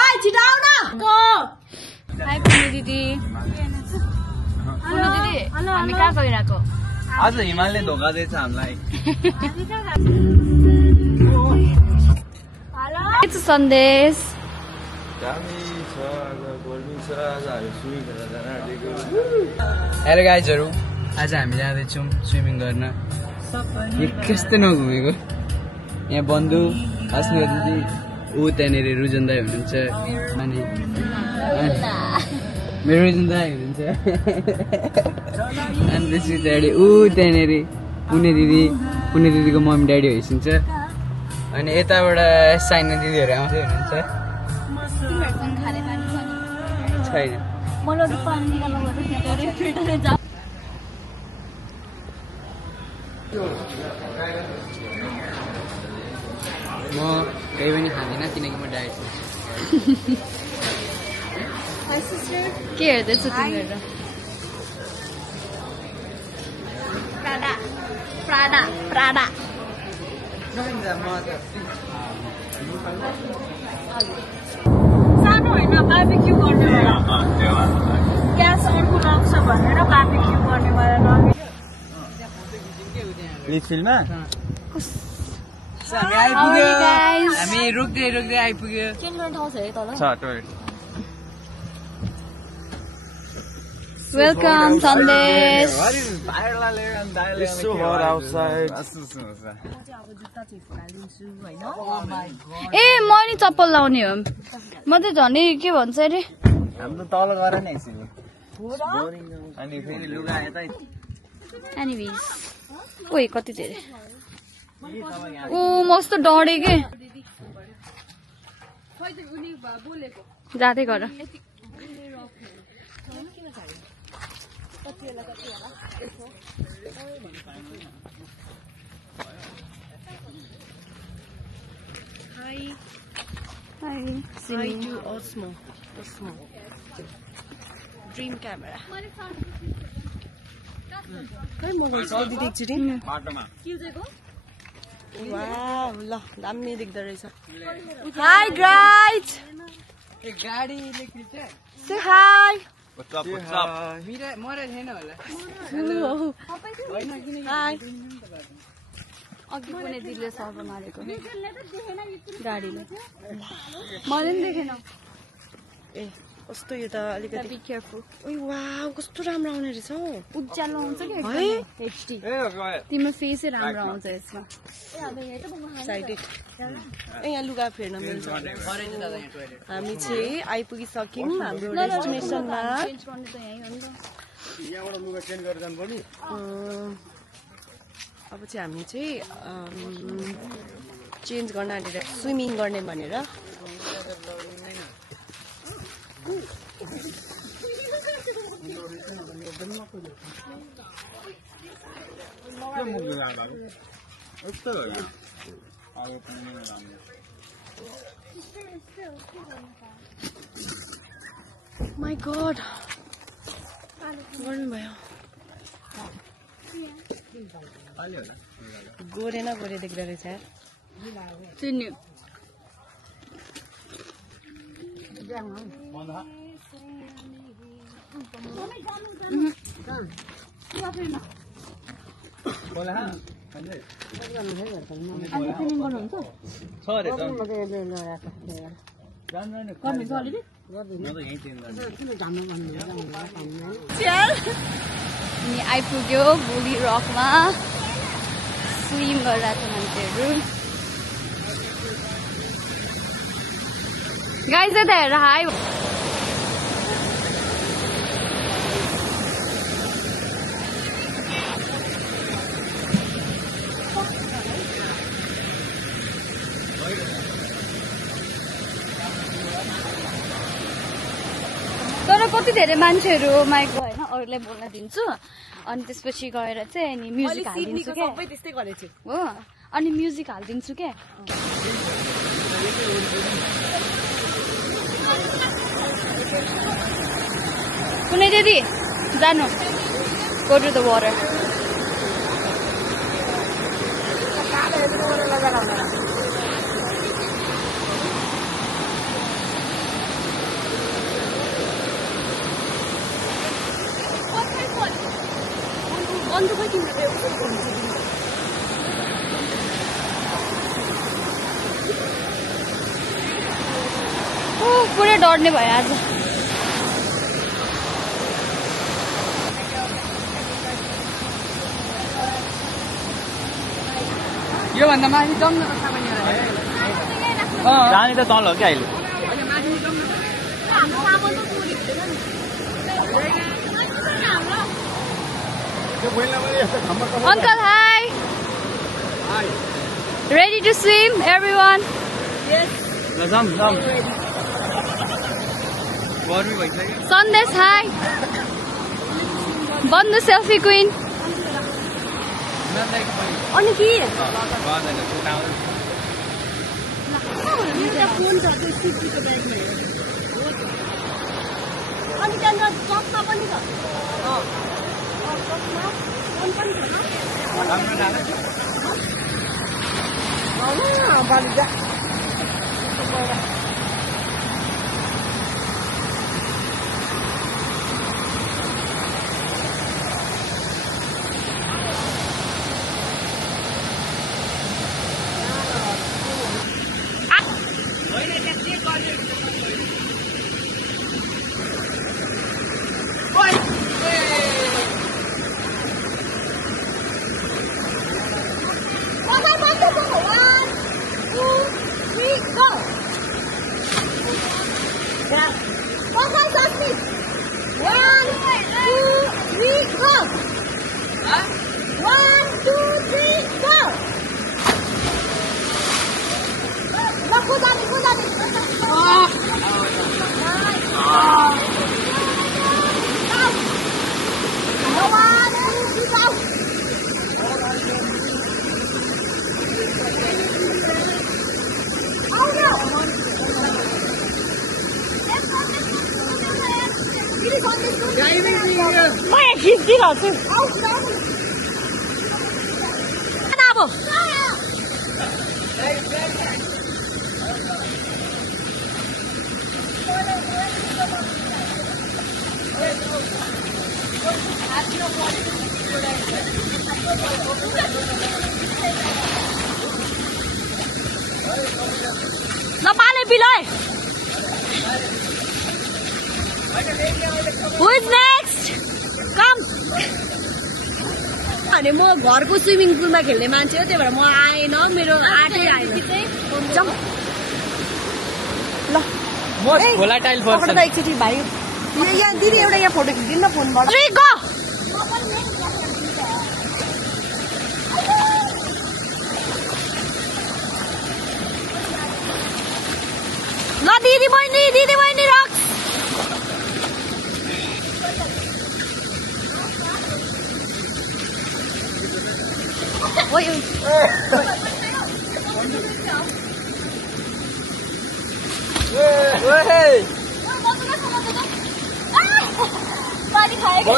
ओइ छिटो आउ न को हाय पुनु दिदी हामी कहाँ गइरहेको आज हिमालले धोका दिएछ हामीलाई के छ सन्देश हेलो गाइजहरु आज हामी जाँदैछौँ स्विमिङ गर्न यो कस्तो नघुमेको यहाँ बन्धु हाँस्नु दिदी ऊ त्यहाँनिर रुजन दाई हुनुहुन्छ अनि मेरो रुजन दाई हुनुहुन्छ अनि त्यसपछि त्यहाँनिर ऊ त्यहाँनिर पुणे दिदीको मम्मी ड्याडी होइसिन्छ अनि यताबाट साइना दिदीहरू आउँदै हुनुहुन्छ छैन म केही पनि खाँदिनँ किनकि म डायट छु के हेर्दैछु तिमीहरू प्राडा सानो होइन बार्बिक्यू गर्ने बेला ग्यास अर्को लाग्छ भनेर बार्बिक्यू गर्ने बेला हामी रोक्दै आइपुग्यो वेलकम सन्देश ए म नि चप्पल लाउने हो म त झन् के भन्छ अरे हाम्रो तल गर नि अनि फेरि लुगा यतै एनिवेज ओइ कति धेरै ऊ मस्तो डढे के जाँदै गर I do Osmo. Dream camera. Kai mobile छ दिदी एकचोटी बाटोमा वाव ल दामी देख्दै रहेछ हाई गाइज ए गाडीले खिच्छ से हाई मिरा मरे छैन होला हाई अघि कुनै दिदीले सर्भ मारेको गाडीले मैले पनि देखेन ए कस्तो यो त अलिकति बी केयरफुल ओइ वाव कस्तो राम्रो आउने रहेछ हौ उज्यालो आउँछ कि है एचडी तिम्रो फेसै राम्रो आउँछ यसमा एक्साइटेड ए यहाँ लुगा फेर्न मिल्छ हामी चाहिँ आइपुगिसक्यौँ हाम्रो डेस्टिनेसनमा अब चाहिँ हामी चाहिँ चेन्ज गर्न आँटेर स्विमिङ गर्ने भनेर माई गॉड गर्नुभयो गोरे न गोरे देख्दो रहेछ चिन्यो अनि आइपुग्यो भोलि रकमा स्विम गरिरहेको मान्छेहरू गाइज यता हेर हाई तर कति धेरै मान्छेहरू माइक होइन अरूलाई बोल्न दिन्छु अनि त्यसपछि गएर चाहिँ अनि म्युजिक हालिदिन्छु क्या सबै त्यस्तै गरेछु हो अनि म्युजिक हालिदिन्छु क्या कुनै दिदी जानु गो टु द वाटर अन्त खोइ तिमीले पुरै डर्ने भयो आज। योभन्दा माथि जाउँ न जाने त तल हो क्या अहिले। Uncle, hi. Hi. Ready to swim, everyone? ल जाउँ जाउँ गर्मी भइसक्यो। Sandesh, hi. Bandu selfie queen. अनि के अनि त्यहाँनिर चक्का पनि छ। Who is next? Come. अनि म घरको स्विमिङ पुलमा खेल्ने मान्छे हो, त्यही भएर म आएन, मेरो आँटै आएन। जाउँ ल म खोला टाइल पर्छ त एकचोटि भाइ यहाँ दिदी एउटा यहाँ फोटो खिचिदिनु न फोनबाट। ल दिदी बहिनी राख। ओइ पानी खाएगा।